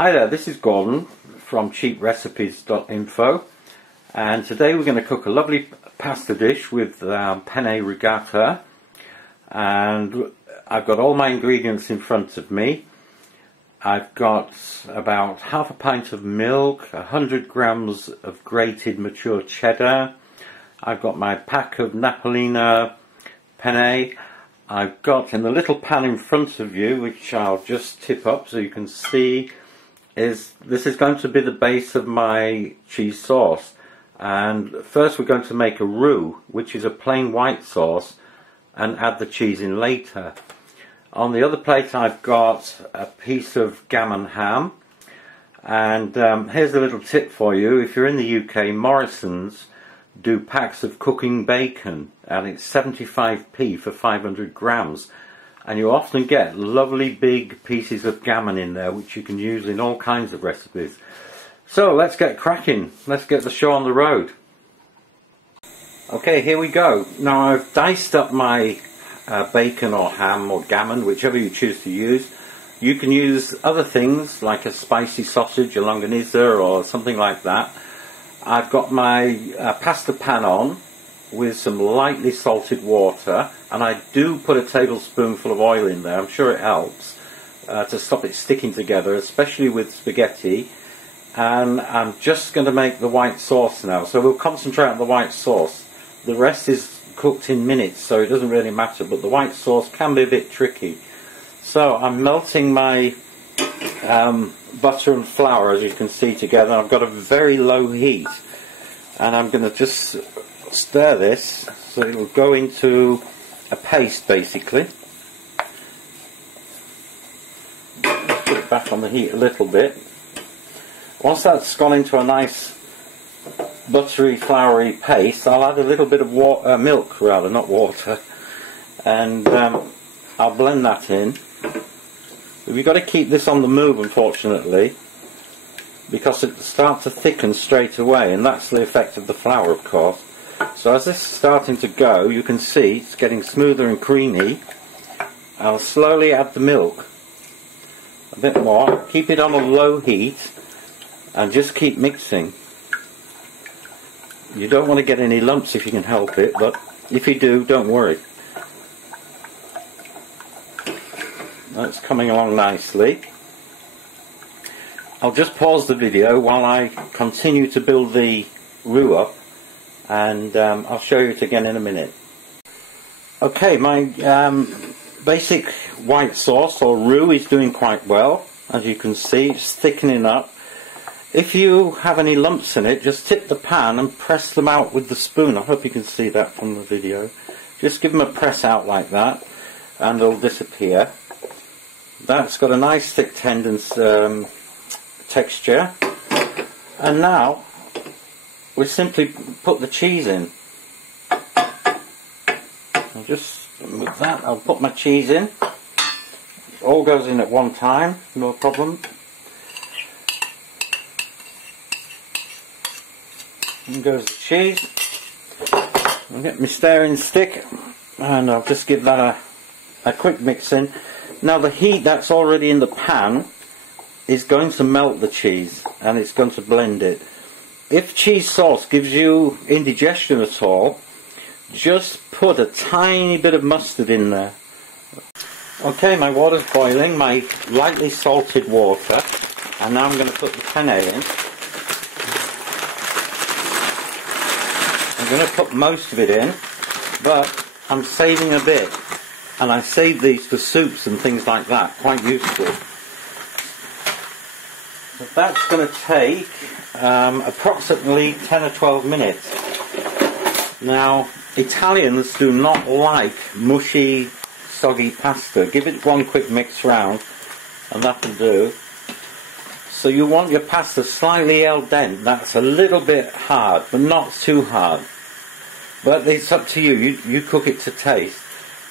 Hi there, this is Gordon from cheaprecipes.info, and today we're going to cook a lovely pasta dish with penne rigata. And I've got all my ingredients in front of me. I've got about half a pint of milk, 100 grams of grated mature cheddar. I've got my pack of Napolina penne. I've got in the little pan in front of you, which I'll just tip up so you can see, this is going to be the base of my cheese sauce. And first we're going to make a roux, which is a plain white sauce, and add the cheese in later. On the other plate I've got a piece of gammon ham, and here's a little tip for you. If you're in the UK, Morrison's do packs of cooking bacon, and it's 75p for 500 grams, and you often get lovely big pieces of gammon in there which you can use in all kinds of recipes. So let's get cracking, let's get the show on the road. Okay, here we go. Now I've diced up my bacon or ham or gammon, whichever you choose to use. You can use other things like a spicy sausage, a longaniza or something like that. I've got my pasta pan on with some lightly salted water, and I do put a tablespoonful of oil in there. I'm sure it helps to stop it sticking together, especially with spaghetti. And I'm just going to make the white sauce now, so we'll concentrate on the white sauce. The rest is cooked in minutes, so it doesn't really matter, but the white sauce can be a bit tricky. So I'm melting my butter and flour, as you can see, together. I've got a very low heat, and I'm going to just stir this so it will go into a paste basically. Let's put it back on the heat a little bit. Once that's gone into a nice buttery, floury paste, I'll add a little bit of milk, rather, not water, and I'll blend that in. We've got to keep this on the move, unfortunately, because it starts to thicken straight away, and that's the effect of the flour, of course. So as this is starting to go, you can see it's getting smoother and creamy. I'll slowly add the milk, a bit more, keep it on a low heat, and just keep mixing. You don't want to get any lumps if you can help it, but if you do, don't worry. That's coming along nicely. I'll just pause the video while I continue to build the roux up, and I'll show you it again in a minute. Okay, my basic white sauce or roux is doing quite well. As you can see, it's thickening up. If you have any lumps in it, just tip the pan and press them out with the spoon. I hope you can see that from the video. Just give them a press out like that, and they'll disappear. That's got a nice thick texture. And now we simply put the cheese in. I'll just with that, I'll put my cheese in. It all goes in at one time, no problem. In goes the cheese. I'll get my stirring stick, and I'll just give that a quick mix in. Now the heat that's already in the pan is going to melt the cheese, and it's going to blend it. If cheese sauce gives you indigestion at all, just put a tiny bit of mustard in there. Okay, my water's boiling, my lightly salted water, and now I'm going to put the penne in. I'm going to put most of it in, but I'm saving a bit, and I save these for soups and things like that, quite useful. So that's going to take approximately 10 or 12 minutes. Now, Italians do not like mushy, soggy pasta. Give it one quick mix round, and that'll do. So you want your pasta slightly al dente. That's a little bit hard, but not too hard. But it's up to you. You cook it to taste.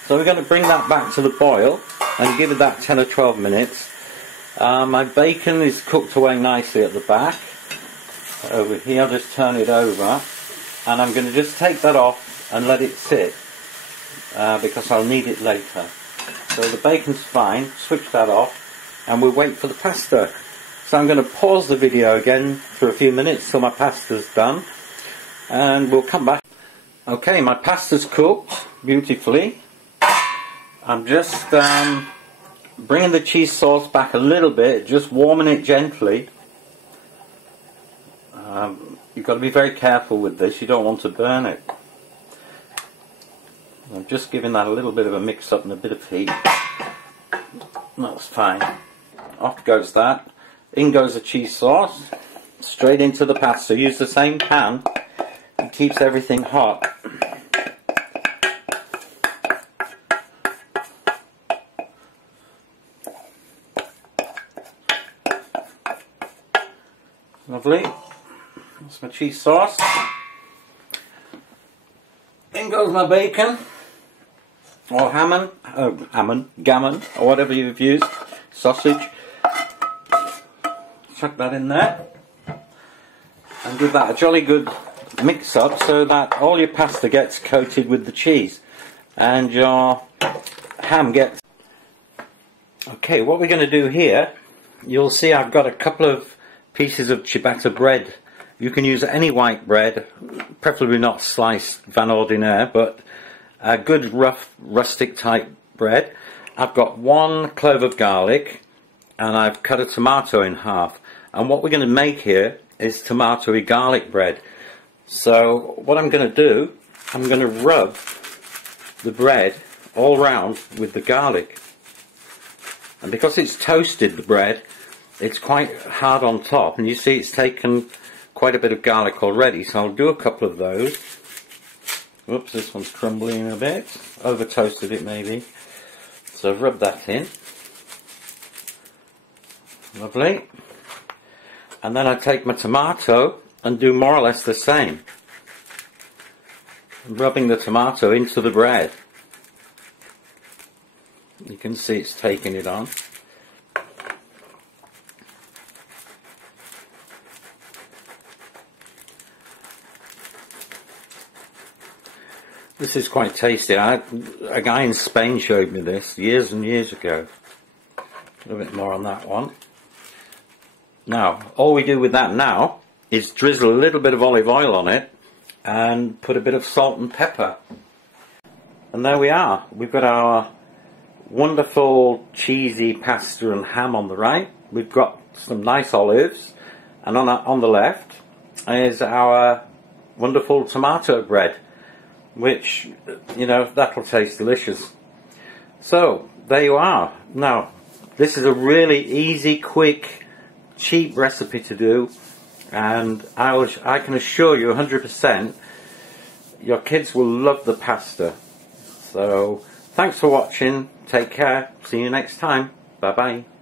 So we're going to bring that back to the boil and give it that 10 or 12 minutes. My bacon is cooked away nicely at the back. Over here, I'll just turn it over, and I'm going to just take that off and let it sit because I'll need it later. So the bacon's fine, switch that off, and we'll wait for the pasta. So I'm going to pause the video again for a few minutes till my pasta's done, and we'll come back. Okay, my pasta's cooked beautifully. I'm just bringing the cheese sauce back a little bit, just warming it gently. You've got to be very careful with this, you don't want to burn it. I'm just giving that a little bit of a mix up and a bit of heat. That's fine. Off goes that. In goes the cheese sauce. Straight into the pasta. Use the same pan. It keeps everything hot. Lovely. That's my cheese sauce. In goes my bacon. Or gammon, or whatever you've used, sausage. Chuck that in there and give that a jolly good mix up so that all your pasta gets coated with the cheese and your ham gets... Okay, what we're going to do here, you'll see I've got a couple of pieces of ciabatta bread. You can use any white bread, preferably not sliced Van Ordinaire, but a good rough rustic type bread. I've got 1 clove of garlic and I've cut a tomato in half, and what we're going to make here is tomatoey garlic bread. So what I'm going to do, I'm going to rub the bread all round with the garlic, and because it's toasted, the bread, it's quite hard on top, and you see it's taken quite a bit of garlic already, so I'll do a couple of those. Whoops, this one's crumbling a bit. Over toasted it maybe. So rub that in. Lovely. And then I take my tomato and do more or less the same. I'm rubbing the tomato into the bread. You can see it's taking it on. This is quite tasty. A guy in Spain showed me this years and years ago. A little bit more on that one. Now, all we do with that now is drizzle a little bit of olive oil on it and put a bit of salt and pepper. And there we are. We've got our wonderful cheesy pasta and ham on the right. We've got some nice olives, and on the left is our wonderful tomato bread, which, you know, that'll taste delicious. So there you are. Now, this is a really easy, quick, cheap recipe to do, and I can assure you 100% your kids will love the pasta. So thanks for watching, take care, see you next time, bye bye.